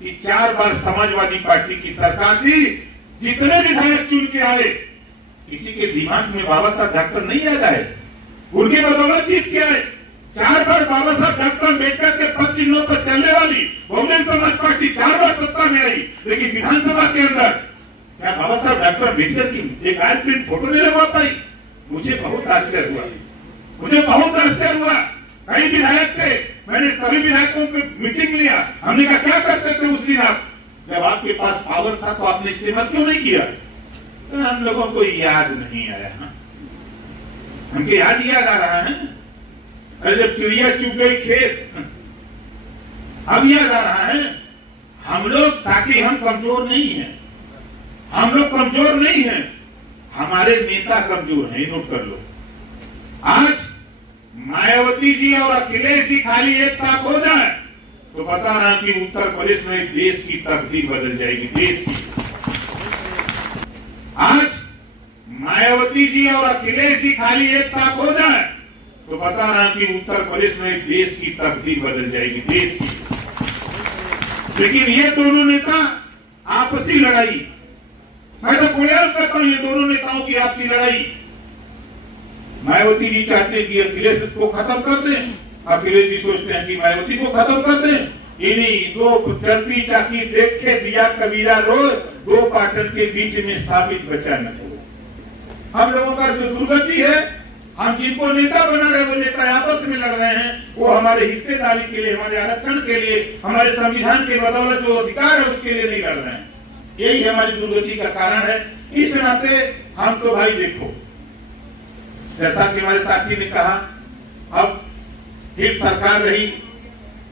कि 4 बार समाजवादी पार्टी की सरकार थी, जितने विधायक चुन के आए किसी के दिमाग में बाबा साहब डॉक्टर नहीं याद आए, उनकी बदौलत जीत के आए। 4 बार बाबा साहब डॉक्टर अम्बेडकर के पद चिन्हों पर चलने वाली बहुजन समाज पार्टी 4 बार सत्ता में आई, लेकिन विधानसभा के अंदर क्या बाबा साहब डॉक्टर अम्बेडकर की एक आयल प्रिंट फोटो नहीं लगवा पाई? मुझे बहुत आश्चर्य हुआ, मुझे बहुत आश्चर्य हुआ। कई विधायक थे, मैंने सभी विधायकों की मीटिंग लिया, हमने कहा क्या करते थे उस दिन आप, जब आपके पास पावर था तो आपने इस्तेमाल क्यों नहीं किया? तो हम लोगों को याद नहीं आया। हमको याद आ रहा है, अरे जब चिड़िया चुग गई खेत, अब याद आ रहा है। हम लोग, ताकि हम कमजोर नहीं हैं, हम लोग कमजोर नहीं हैं, हमारे नेता कमजोर हैं, नोट कर लो। आज मायावती जी और अखिलेश जी खाली एक साथ हो जाए तो बता रहा कि उत्तर प्रदेश में देश की तकदीर बदल जाएगी, देश की। आज मायावती जी और अखिलेश जी खाली एक साथ हो जाए तो बता रहा कि उत्तर प्रदेश में देश की तकदीर बदल जाएगी, देश की। लेकिन ये दोनों नेता आपसी लड़ाई, मैं तो गुड़ियाल कहता हूं, ये दोनों नेताओं की आपसी लड़ाई। मायावती जी चाहते हैं कि अखिलेश को खत्म कर दें, अखिलेश जी सोचते हैं कि मायावती को खत्म कर दें। इन्हीं दो चलती चाकी देखे दिया कबीरा रोज, दो पाटन के बीच में साबित बचा न हो। हम लोगों का जो दुर्गति है, हम जिनको नेता बना रहे, वो नेता आपस में लड़ रहे हैं, वो हमारे हिस्सेदारी के लिए, हमारे आरक्षण के लिए, हमारे संविधान के बदौलत जो अधिकार है उसके लिए नहीं लड़ रहे हैं। यही हमारी दुर्गति का कारण है। इस नाते हम तो भाई देखो, जैसा कि हमारे साथी ने कहा, अब फिर सरकार रही,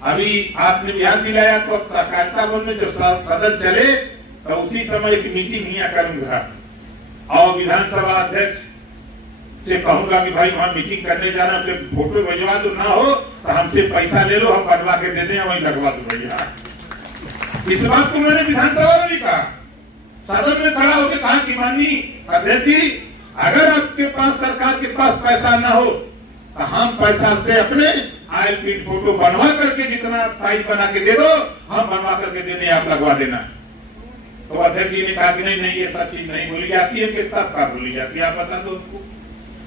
अभी आपने याद दिलाया, तो अब सहकारिता भवन में जब सदन चले तो उसी समय एक मीटिंग यहाँ करूंगा और विधानसभा अध्यक्ष से कहूंगा कि भाई वहां मीटिंग करने जाना, अपने फोटो भिजवा दो, ना हो तो हमसे पैसा ले लो, हम बनवा के दे दें, वहीं लगवा दो भैया। इस बात को मैंने विधानसभा में भी कहा, सदन में खड़ा होकर कहा कि माननीय अध्यक्ष जी, अगर आपके पास, सरकार के पास पैसा ना हो तो हम पैसा से अपने आयल प्रिंट फोटो बनवा करके, जितना साइज बना के दे दो, हम बनवा करके दे दें, आप लगवा देना। तो अध्यक्ष जी ने कहा कि नहीं नहीं, ये सब चीज नहीं बोली जाती है, किस तरह का बोली जाती है, आप बता दो उसको।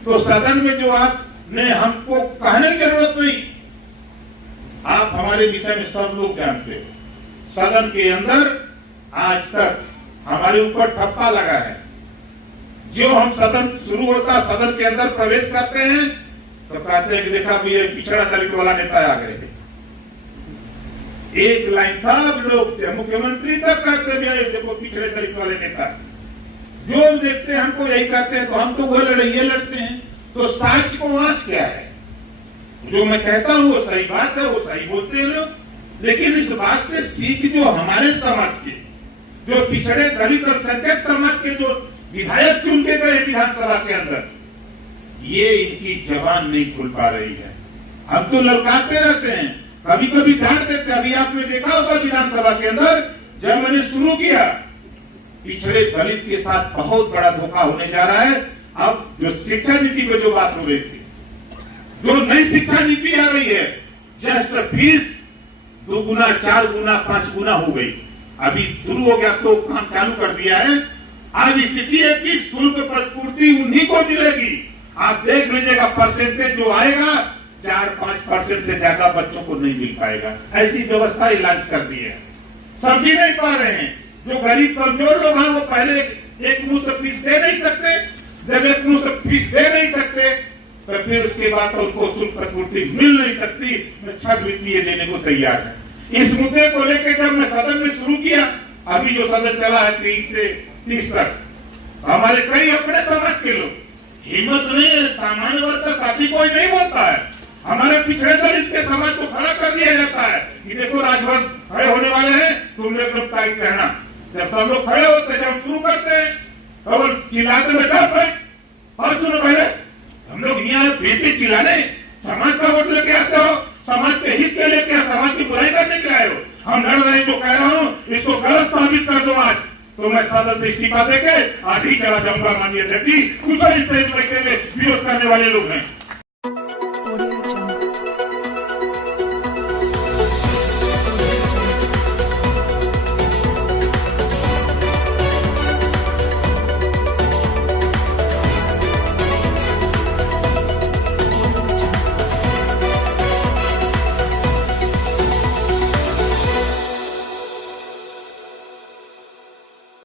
तो सदन में जो आपने हमको कहने की जरूरत नहीं, आप हमारे विषय में सब लोग जानते हो। सदन के अंदर आज तक हमारे ऊपर ठप्पा लगा है। जो हम सदन शुरू होता, सदन के अंदर प्रवेश करते हैं तो कहते हैं कि देखा भी ये पिछड़ा दलित वाला नेता आ गए थे। एक लाइन सब लोग, मुख्यमंत्री तक कहते हैं देखो पिछड़े दलित वाले नेता, जो देखते हैं हमको यही कहते हैं, तो हम तो वो लड़ाई लड़ते हैं। तो साच को वाच क्या है? जो मैं कहता हूं वो सही बात है, वो सही बोलते हैं लोग, लेकिन इस बात से सीख जो हमारे समाज के, जो पिछड़े दलित और संकट समाज के जो विधायक चुन के गए विधानसभा के अंदर, ये इनकी जबान नहीं खुल पा रही है। हम तो ललकारते रहते हैं, कभी कभी डांट देते। अभी आपने देखा होगा विधानसभा के अंदर जब मैंने शुरू किया, पिछड़े दलित के साथ बहुत बड़ा धोखा होने जा रहा है। अब जो शिक्षा नीति पर जो बात हो रही थी, जो नई शिक्षा नीति आ रही है, जस्ट फीस 2 गुना, 4 गुना, 5 गुना हो गई। अभी शुरू हो गया तो काम चालू कर दिया है। आज स्थिति है कि शुल्क प्रतिपूर्ति उन्हीं को मिलेगी। आप देख लीजिएगा, परसेंटेज जो आएगा 4-5% से ज्यादा बच्चों को नहीं मिल पाएगा। ऐसी व्यवस्था लॉन्च कर दी है, सब भी नहीं पा रहे हैं। जो गरीब कमजोर लोग हैं वो पहले एक मुश्त फीस दे नहीं सकते, जब एक मुश्त फीस दे नहीं सकते तो फिर उसके बाद तो उनको शुल्क प्रतिपूर्ति मिल नहीं सकती। मैं छात्रवृत्ति देने को तैयार है। इस मुद्दे को लेकर जब मैं सदन में शुरू किया, अभी जो सदन चला है 23 से 30 तक, हमारे कई अपने समाज के लोग, हिम्मत नहीं है, सामान्य वर्ग का साथी कोई नहीं बोलता है, हमारे पिछड़े दलित के समाज को खड़ा कर दिया जाता है कि देखो राजभर खड़े होने वाले हैं, तुम लोग टाइट रहना। जब सब लोग खड़े होते हैं, जब शुरू करते हैं और चिल्लाते बैठा भाई, और सुनो पहले, हम लोग यहाँ बेटे चिल्लाने, समाज का वोट लेके आते हो, समाज के हित के लेके, समाज की बुराई करने के आए हो। हम लड़ रहे हैं, जो कह रहा हूँ इसको गलत साबित कर दो आज, तो मैं सदन से इस्तीफा देके आज ही चला जाऊंगा। माननीय अध्यक्ष जी, कुछ इससे विरोध करने वाले लोग हैं।